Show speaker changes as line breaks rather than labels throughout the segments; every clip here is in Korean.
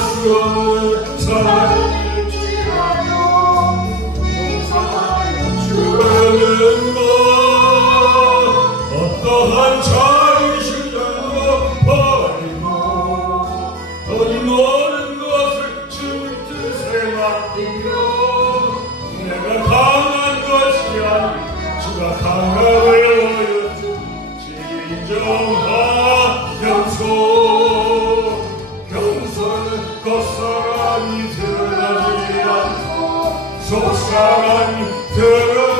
할수 사랑 겉사랑이 드러나지 않고 속사랑이 드러나지 않고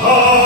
heart.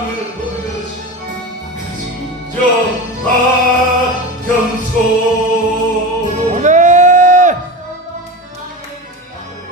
땅을 보여주 진정한 겸손